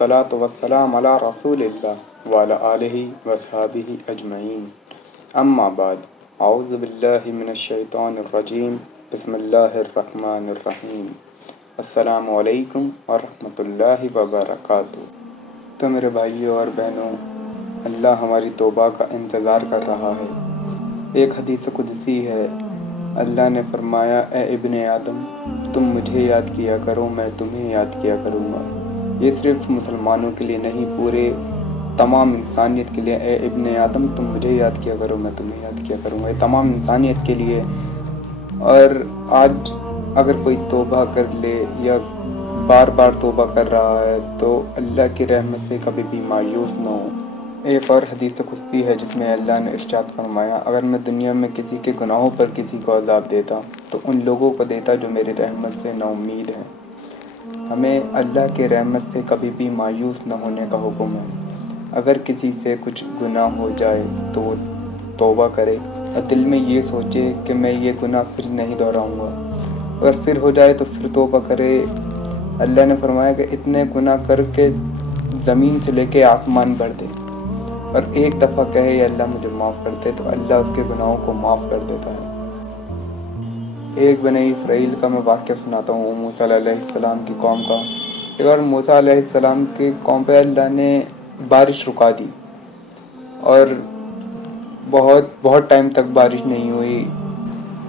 والصلاة والسلام على رسول اللہ وعلى آلہ وصحابہ اجمعین اما بعد اعوذ باللہ من الشیطان الرجیم بسم اللہ الرحمن الرحیم السلام علیکم ورحمۃ اللہ وبرکاتہ۔ تو میرے بھائیوں اور بہنوں، اللہ ہماری توبہ کا انتظار کر رہا ہے۔ ایک حدیث قدسی ہے، اللہ نے فرمایا اے ابن آدم تم مجھے یاد کیا کرو، میں تمہیں یاد کیا کروں گا۔ یہ صرف مسلمانوں کے لیے نہیں، پورے تمام انسانیت کے لیے، اے ابن آدم تم مجھے یاد کیا کرو، میں تمہیں یاد کیا کروں گا۔ یہ تمام انسانیت کے لیے۔ اور آج اگر کوئی توبہ کر لے یا بار بار توبہ کر رہا ہے تو اللہ کی رحمت سے کبھی بھی مایوس نہ ہو۔ ایک اور حدیث قدسی ہے جس میں اللہ نے ارشاد فرمایا، اگر میں دنیا میں کسی کے گناہوں پر کسی کو عذاب دیتا تو ان لوگوں کو دیتا جو میری رحمت سے نا امید ہیں۔ ہمیں اللہ کی رحمت سے کبھی بھی مایوس نہ ہونے کا حکم ہے۔ اگر کسی سے کچھ گناہ ہو جائے تو وہ توبہ کرے اور دل میں یہ سوچے کہ میں یہ گناہ پھر نہیں دہراؤں گا۔ اگر پھر ہو جائے تو پھر توبہ کرے۔ اللہ نے فرمایا کہ اتنے گناہ کر کے زمین سے لے کے آسمان بھر دے اور ایک دفعہ کہے یا اللہ مجھے معاف کر دے تو اللہ اس کے گناہوں کو معاف کر دیتا ہے۔ ایک بنی اسرائیل کا میں واقعہ سناتا ہوں، موسیٰ علیہ السلام کی قوم کا۔ ایک بار موسیٰ علیہ السلام کی قوم پہ اللہ نے بارش رکا دی اور بہت ٹائم تک بارش نہیں ہوئی۔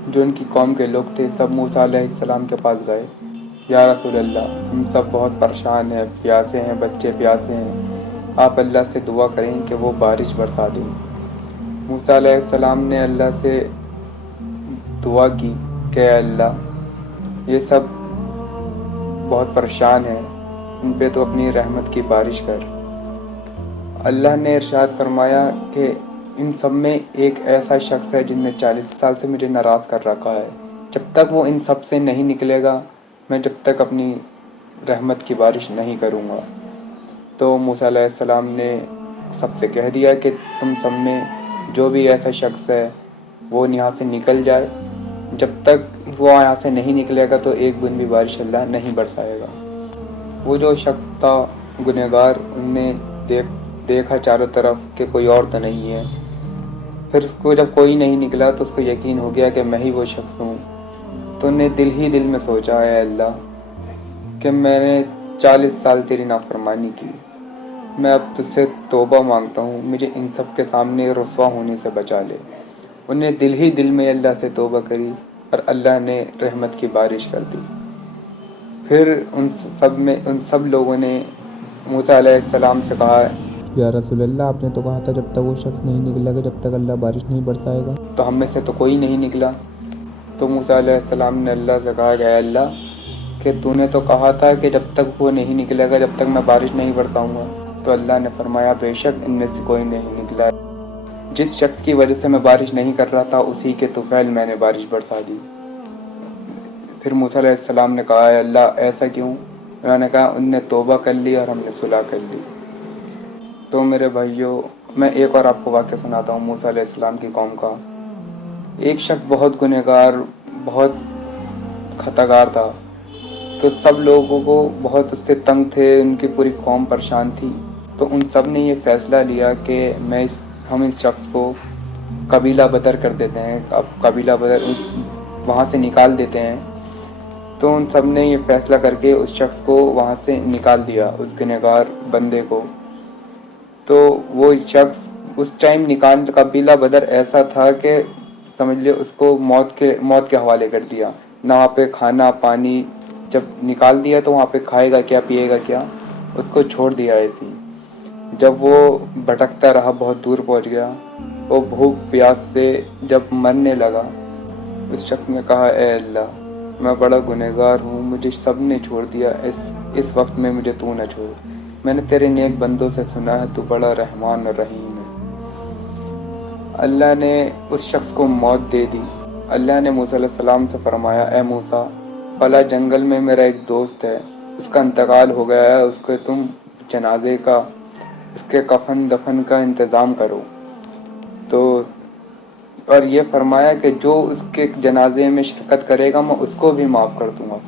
جو ان کی قوم کے لوگ تھے سب موسیٰ علیہ السلام کے پاس گئے، یا رسول اللہ ہم سب بہت پریشان ہیں، پیاسے ہیں، بچے پیاسے ہیں، آپ اللہ سے دعا کریں کہ وہ بارش برسا دیں۔ موسیٰ علیہ السلام نے اللہ سے دعا کی کہ اے اللہ یہ سب بہت پریشان ہیں، ان پہ تو اپنی رحمت کی بارش کر۔ اللہ نے ارشاد فرمایا کہ ان سب میں ایک ایسا شخص ہے جن نے 40 سال سے مجھے ناراض کر رکھا ہے، جب تک وہ ان سب سے نہیں نکلے گا میں جب تک اپنی رحمت کی بارش نہیں کروں گا۔ تو موسیٰ علیہ السلام نے سب سے کہہ دیا کہ تم سب میں جو بھی ایسا شخص ہے وہ یہاں سے نکل جائے، جب تک وہ یہاں سے نہیں نکلے گا تو ایک بند بھی بارش اللہ نہیں برسائے گا۔ وہ جو شخص تھا گنہگار، ان نے دیکھا چاروں طرف کہ کوئی اور تو نہیں ہے۔ پھر اس کو جب کوئی نہیں نکلا تو اس کو یقین ہو گیا کہ میں ہی وہ شخص ہوں۔ تو انہیں دل ہی دل میں سوچا اے اللہ کہ میں نے 40 سال تیری نافرمانی کی، میں اب تجھ سے توبہ مانگتا ہوں، مجھے ان سب کے سامنے رسوا ہونے سے بچا لے۔ انہیں دل ہی دل میں اللہ سے توبہ کری اور اللہ نے رحمت کی بارش کر دی۔ پھر ان سب لوگوں نے موسیٰ علیہ السلام سے کہا، یا رسول اللہ آپ نے تو کہا تھا جب تک وہ شخص نہیں نکلے گا جب تک اللہ بارش نہیں برسائے گا۔ تو ہم میں سے تو کوئی نہیں نکلا۔ تو موسیٰ علیہ السلام نے اللہ سے کہا کہ اے اللہ کہ تو نے تو کہا تھا کہ جب تک وہ نہیں نکلے گا جب تک میں بارش نہیں برساؤں گا۔ تو اللہ نے فرمایا بے شک ان میں سے کوئی نہیں نکلا، جس شخص کی وجہ سے میں بارش نہیں کر رہا تھا اسی کے طفیل میں نے بارش برسا دی۔ پھر موسیٰ علیہ السلام نے کہا اے اللہ ایسا کیوں؟ انہوں نے کہا ان نے توبہ کر لی اور ہم نے صلح کر لی۔ تو میرے بھائیوں، میں ایک اور آپ کو واقعہ سناتا ہوں موسیٰ علیہ السلام کی قوم کا۔ ایک شخص بہت گنہگار، بہت خطاگار تھا، تو سب لوگوں کو بہت اس سے تنگ تھے، ان کی پوری قوم پریشان تھی۔ تو ان سب نے یہ فیصلہ لیا کہ ہم اس شخص کو قبیلہ بدر کر دیتے ہیں، اب قبیلہ بدر وہاں سے نکال دیتے ہیں۔ تو ان سب نے یہ فیصلہ کر کے اس شخص کو وہاں سے نکال دیا، اس گنہگار بندے کو۔ تو وہ شخص اس ٹائم قبیلہ بدر ایسا تھا کہ سمجھ لے اس کو موت کے حوالے کر دیا، نہ وہاں پہ کھانا پانی، جب نکال دیا تو وہاں پہ کھائے گا کیا پیے گا کیا، اس کو چھوڑ دیا ایسے ہی۔ جب وہ بھٹکتا رہا بہت دور پہنچ گیا، وہ بھوک پیاس سے جب مرنے لگا، اس شخص نے کہا اے اللہ میں بڑا گنہگار ہوں، مجھے سب نے چھوڑ دیا، اس وقت میں مجھے تو نہ چھوڑ، میں نے تیرے نیک بندوں سے سنا ہے تو بڑا رحمان اور رحیم ہے۔ اللہ نے اس شخص کو موت دے دی۔ اللہ نے موسیٰ علیہ السلام سے فرمایا اے موسیٰ فلاں جنگل میں میرا ایک دوست ہے، اس کا انتقال ہو گیا ہے، اس کے تم جنازے کا، اس کے کفن دفن کا انتظام کرو۔ تو اور یہ فرمایا کہ جو اس کے جنازے میں شرکت کرے گا میں اس کو بھی معاف کر دوں گا۔